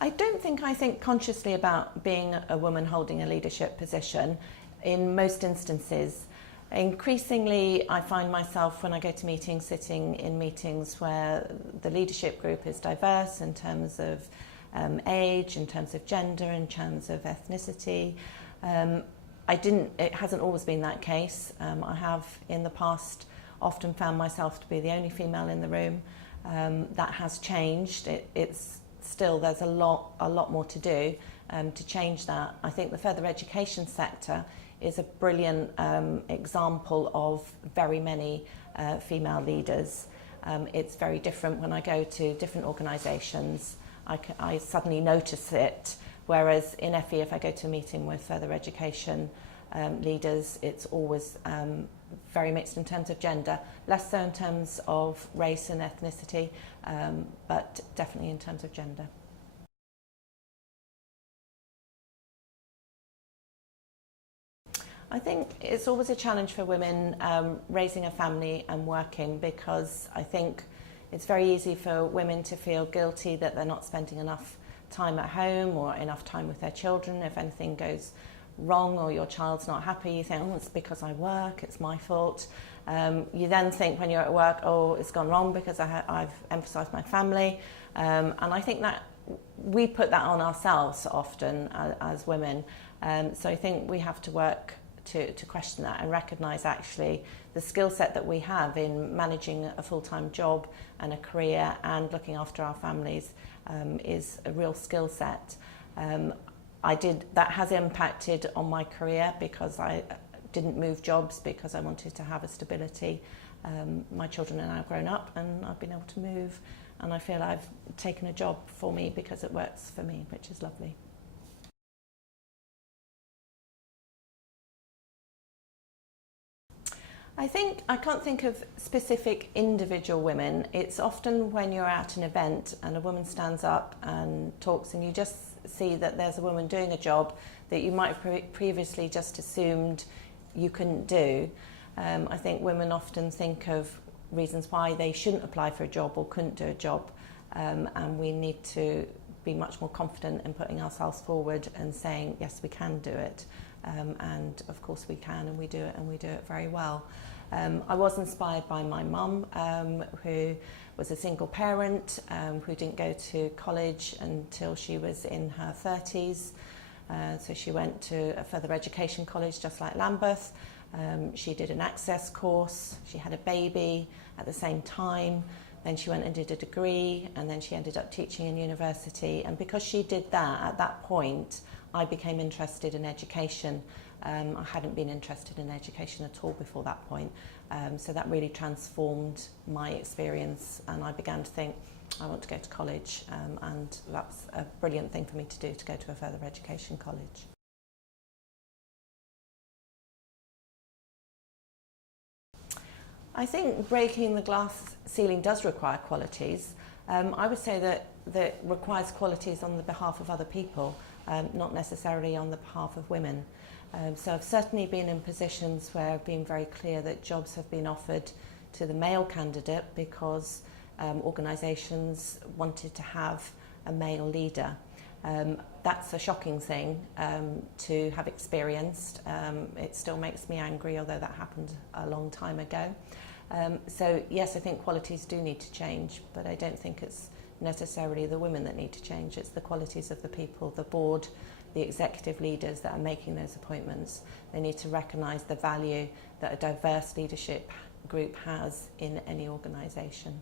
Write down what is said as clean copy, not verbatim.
I don't think I think consciously about being a woman holding a leadership position in most instances. Increasingly, I find myself when I go to meetings sitting in meetings where the leadership group is diverse in terms of age, in terms of gender, in terms of ethnicity. It hasn't always been that case. I have in the past often found myself to be the only female in the room. That has changed. It's still, there's a lot more to do to change that. I think the further education sector is a brilliant example of very many female leaders. It's very different when I go to different organisations. I suddenly notice it, whereas in FE, if I go to a meeting with further education leaders, it's always very mixed in terms of gender, less so in terms of race and ethnicity, but definitely in terms of gender. I think it's always a challenge for women raising a family and working, because I think it's very easy for women to feel guilty that they're not spending enough time at home or enough time with their children. If anything goes wrong or your child's not happy, you think, oh, it's because I work, it's my fault. You then think when you're at work, oh, it's gone wrong because I've emphasised my family. And I think that we put that on ourselves often as women. So I think we have to work to question that and recognise actually the skill set that we have in managing a full-time job and a career and looking after our families is a real skill set. That has impacted on my career because I didn't move jobs because I wanted to have a stability. My children are now grown up and I've been able to move, and I feel I've taken a job for me because it works for me, which is lovely. I can't think of specific individual women. It's often when you're at an event and a woman stands up and talks and you just see that there's a woman doing a job that you might have previously just assumed you couldn't do. I think women often think of reasons why they shouldn't apply for a job or couldn't do a job, and we need to be much more confident in putting ourselves forward and saying, yes, we can do it. And of course we can, and we do it very well. I was inspired by my mum, who was a single parent, who didn't go to college until she was in her 30s. So she went to a further education college just like Lambeth. She did an access course, she had a baby at the same time, then she went and did a degree, and then she ended up teaching in university. And because she did that, at that point, I became interested in education. I hadn't been interested in education at all before that point. So that really transformed my experience, and I began to think, I want to go to college, and that's a brilliant thing for me to do, to go to a further education college. I think breaking the glass ceiling does require qualities. I would say that requires qualities on the behalf of other people, not necessarily on the behalf of women. So I've certainly been in positions where I've been very clear that jobs have been offered to the male candidate because organisations wanted to have a male leader. That's a shocking thing to have experienced. It still makes me angry, although that happened a long time ago. So yes, I think qualities do need to change, but I don't think it's necessarily the women that need to change. It's the qualities of the people, the board, the executive leaders that are making those appointments. They need to recognise the value that a diverse leadership group has in any organisation.